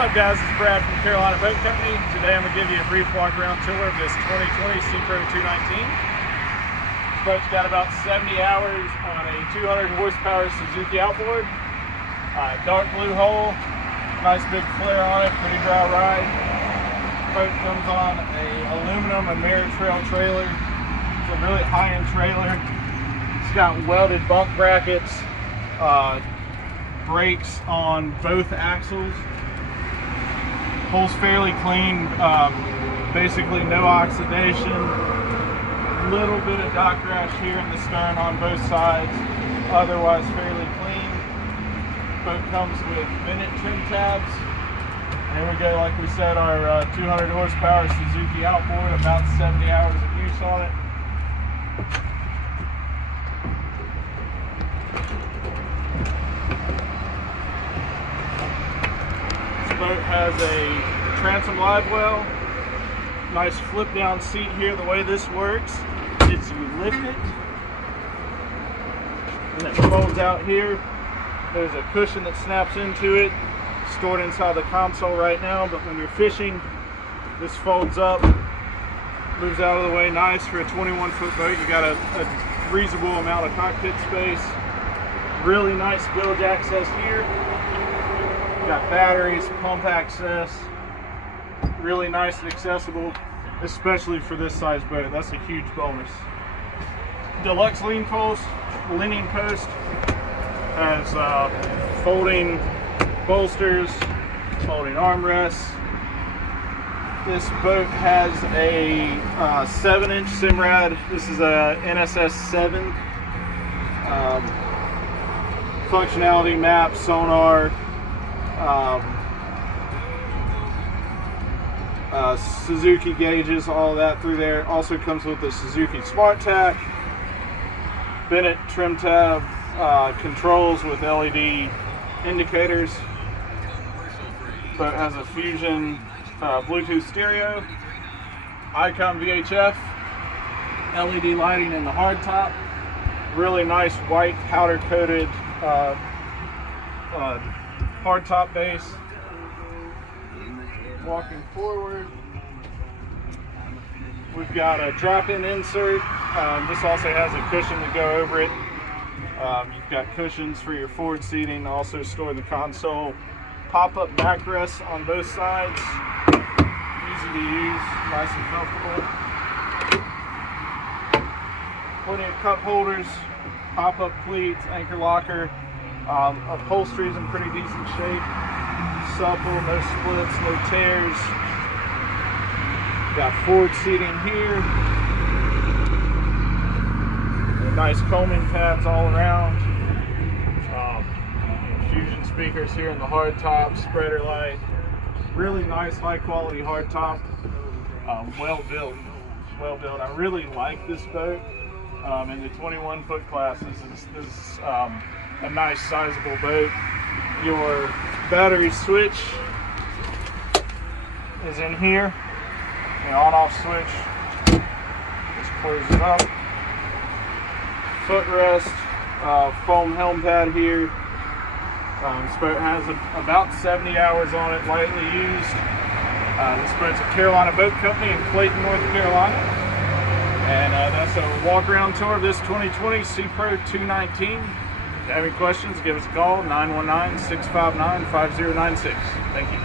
What's up, guys? It's Brad from Carolina Boat Company. Today I'm going to give you a brief walk around tour of this 2020 Ses Pro 219. This boat's got about 70 hours on a 200 horsepower Suzuki outboard. Dark blue hull, nice big flare on it, pretty dry ride. Boat comes on a aluminum Ameritrail trailer. It's a really high-end trailer. It's got welded bunk brackets, brakes on both axles. Hull's fairly clean, basically no oxidation. Little bit of dock rash here in the stern on both sides, otherwise fairly clean. Boat comes with minute trim tabs. Here we go, like we said, our 200 horsepower Suzuki outboard, about 70 hours of use on it. This boat has a transom live well, nice flip down seat here. The way this works is you lift it and it folds out here. There's a cushion that snaps into it, stored inside the console right now, but when you're fishing, this folds up, moves out of the way. Nice for a 21-foot boat. You got a reasonable amount of cockpit space. Really nice bilge access here. Got batteries, pump access. Really nice and accessible, especially for this size boat. That's a huge bonus. Deluxe leaning post has folding bolsters, folding armrests. This boat has a 7-inch Simrad. This is a NSS 7. Functionality map, sonar, Suzuki gauges, all of that through there. Also comes with the Suzuki Smart Tack, Bennett trim tab, controls with LED indicators. Boat has a Fusion Bluetooth stereo, Icon VHF, LED lighting in the hardtop. Really nice white powder coated hardtop base. Walking forward, we've got a drop-in insert. This also has a cushion to go over it. You've got cushions for your forward seating, also store the console. Pop-up backrests on both sides. Easy to use, nice and comfortable. Plenty of cup holders, pop-up cleats, anchor locker. Upholstery is in pretty decent shape. Supple, no splits, no tears. Got forward seating here. Nice combing tabs all around. Fusion speakers here in the hard top, spreader light. Really nice, high quality hard top. Well built. I really like this boat. In the 21-foot class, this is a nice, sizable boat. Your battery switch is in here. The on-off switch just closes up. Footrest, foam helm pad here. This boat has about 70 hours on it, lightly used. This boat's a Carolina Boat Company in Clayton, North Carolina. And that's a walk-around tour of this 2020 Ses Pro 219. If you have any questions, give us a call, 919-659-5096. Thank you.